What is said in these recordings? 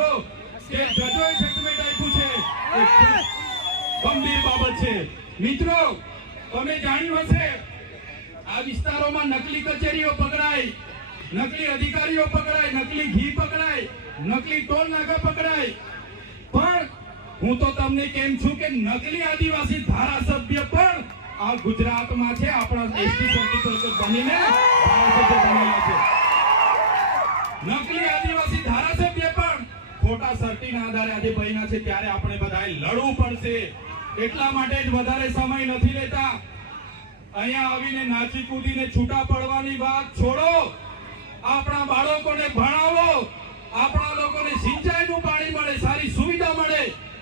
સમજો કે જજોએ જજમેન્ટ આપ્યું છે. ગંભીર બાબત છે. મિત્રો, તમે જાણ્યું હશે, આ વિસ્તારોમાં નકલી કચેરીઓ પકડાય, નકલી અધિકારીઓ પકડાય, નકલી ઘી પકડાય, નકલી ટોલ નાકા પકડાય. પણ હું તો તમને કેમ છું કે નકલી આદિવાસી ધારાસભ્ય પણ આ ગુજરાતમાં છે. આપણા એસટી સર્ટિફિકેટ બનીને ધારાસભ્ય બનેલા છે. ખોટા સર્ટીના આધારે આજે બન્યા છે, ત્યારે આપણે બધાએ લડવું પડશે. એટલા માટે જ વધારે સમય નથી લેતા. અહીંયા આવીને નાચી કૂદીને છૂટા પડવાની વાત છોડો. આપણા બાળકોને ભણાવો. આપણા લોકોને સિંચાઈનું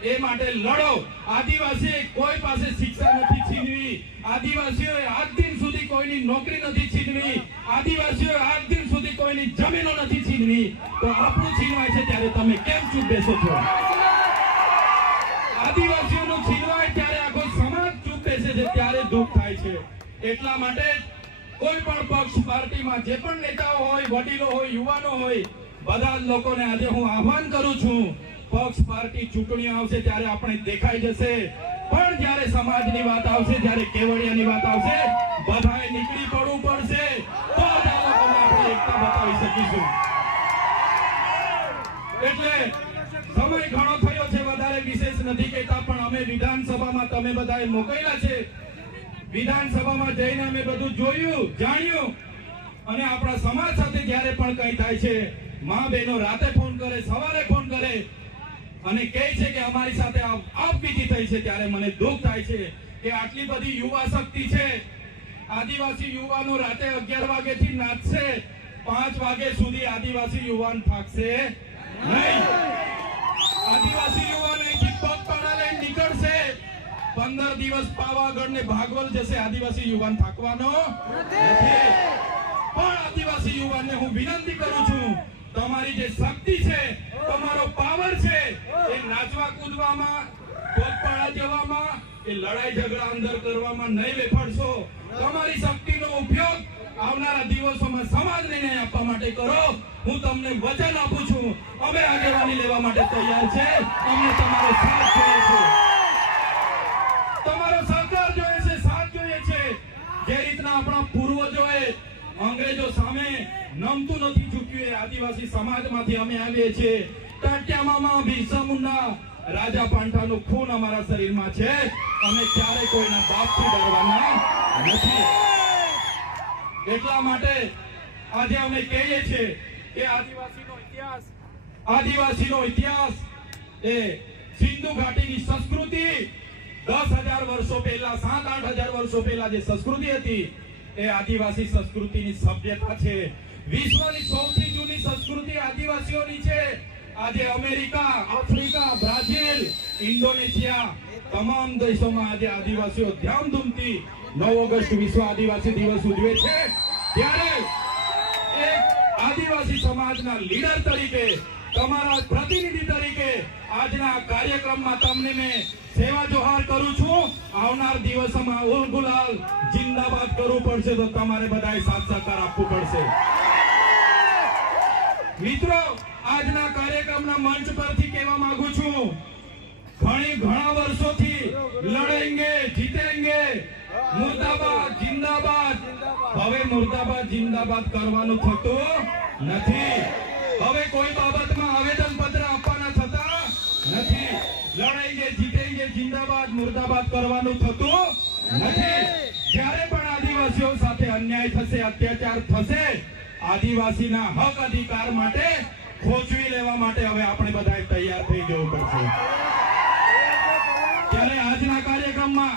એ માટે લડો. આદિવાસી કોઈ પાસે શિક્ષા નથી છીનવી. આદિવાસીઓએ આજ દિન સુધી કોઈની નોકરી નથી છીનવી. આદિવાસીઓએ આજ દિન સુધી કોઈની જમીનો નથી છીનવી. તો આપણું છીનવાય છે ત્યારે તમે કેમ ચૂપ બેસો છો? આદિવાસીઓનું છીનવાય ત્યારે આખો સમાજ ચૂપ બેસે છે, ત્યારે દુઃખ થાય છે. એટલા માટે કોઈ પણ પક્ષ પાર્ટીમાં જે પણ નેતાઓ હોય, વડીલો હોય, યુવાનો હોય, બધા લોકોને આજે હું આહવાન કરું છું પક્ષ પાર્ટી ચૂંટણી આવશે ત્યારે આપણે દેખાઈ જશે. પણ જ્યારે સમાજની વાત આવશે, જ્યારે કેવડિયાની વાત આવશે, બધાએ નીકળી પડવું પડશે. તો આપણે એકતા બતાવી શકીશું. એટલે સમય ઘણો થયો છે, વધારે વિશેષ નથી કહેતા, પણ અમે વિધાનસભામાં તમે બધાએ મોકલ્યા છે. વિધાનસભામાં જઈને અમે બધું જોયું, જાણ્યું. અને આપણા સમાજ સાથે જ્યારે પણ કંઈ થાય છે, મા બહેનો રાતે ફોન કરે, સવારે ફોન કરે અને કહે છે કે અમારી સાથે આપવીતી થઈ છે ત્યારે મને દુઃખ થાય છે કે આટલી બધી યુવા શક્તિ છે. આદિવાસી યુવાનો રાતે અગિયાર વાગેથી નાચશે. પાંચ વાગે સુધી આદિવાસી યુવાન થાકશે નહીં. આદિવાસી યુવાન અહીંથી પગપાળા લઈને નીકળશે. પંદર દિવસ પાવાગઢ ને ભાગવલ જશે આદિવાસી યુવાન થાકવાનો પણ આદિવાસી યુવાનને હું વિનંતી કરું છું, તમારી જે શક્તિ છે, તમારો પાવર છે જવામાં કરવામાં આપું છું. અમે તમારો સહકાર જોઈએ છે, સાથ જોઈએ છે. જે રીતના આપણા પૂર્વજોએ અંગ્રેજો સામે નમતું નથી ચૂક્યું એ આદિવાસી સમાજમાંથી અમે આવીએ છીએ. ટાટિયામામાં રાજા પાંઠાનું ખૂન અમારા શરીરમાં છે. અમે ક્યારે કોઈના બાપથી ડરવાના નથી. એટલા માટે આજે અમે કહીએ છીએ કે આદિવાસીનો ઇતિહાસ. આદિવાસીનો ઇતિહાસ એ સિંધુ ઘાટીની સંસ્કૃતિ દસ હજાર વર્ષો પહેલા સાત આઠ હજાર વર્ષો પહેલા જે સંસ્કૃતિ હતી એ આદિવાસી સંસ્કૃતિની સભ્યતા છે. વિશ્વની સૌથી જૂની સંસ્કૃતિ આદિવાસીઓની છે. આજે અમેરિકા, આફ્રિકા, બ્રાઝિલ, ઇન્ડોનેશિયા તમામ દેશોમાં આજે આદિવાસીઓ ધામધૂમથી નવ ઓગસ્ટ વિશ્વ આદિવાસી દિવસ ઉજવે છે. ત્યારે એક આદિવાસી સમાજના લીડર તરીકે, તમારા પ્રતિનિધિ તરીકે આજના કાર્યક્રમમાં તમને મેં સેવા જોહાર કરું છું. આવનાર દિવસોમાં ઉલગુલાલ જિંદાબાદ કરવું પડશે તો તમારે બધાએ સાથ સહકાર આપવું પડશે. મિત્રો આજના કાર્યક્રમના મંચ પરથી કહેવા માંગુ છું, ઘણી ઘણા વર્ષોથી લડેંગે જીતેંગે, મુર્દાબાદ, જિંદાબાદ. હવે મુર્દાબાદ, જિંદાબાદ કરવાનું થતું નથી. હવે કોઈ બાબતમાં આવેદન પત્ર આપવાના થતા નથી. લડાઈને જીતેંગે, જિંદાબાદ, મુર્દાબાદ કરવાનું થતું નથી. જ્યારે પણ આદિવાસીઓ સાથે અન્યાય થશે, અત્યાચાર થશે, આદિવાસીના હક અધિકાર માટે ખોજવી લેવા માટે હવે આપણે બધાએ તૈયાર થઈ જવું પડશે. ત્યારે આજના કાર્યક્રમમાં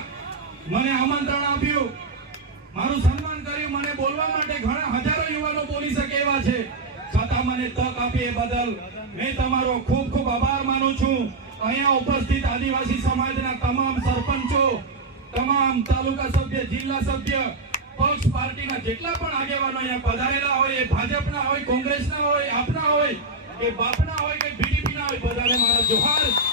મને આમંત્રણ આપ્યું. મારું સન્માન કર્યું. મને બોલવા માટે ઘણા હજારો યુવાનો બોલી શકે એવા છે. છતાં મને તક આપી એ બદલ મેં તમારો ખૂબ ખૂબ આભાર માનું છું. અહીંયા ઉપસ્થિત આદિવાસી સમાજના તમામ સરપંચો, તમામ તાલુકા સભ્ય, જિલ્લા સભ્ય પક્ષ પાર્ટીના જેટલા પણ આગેવાનો અહીંયા પધારેલા હોય, એ ભાજપના હોય, કોંગ્રેસના હોય, આપના હોય, કે બાપના હોય કે બીડીપીના હોય, બધાને મારા જોહાર.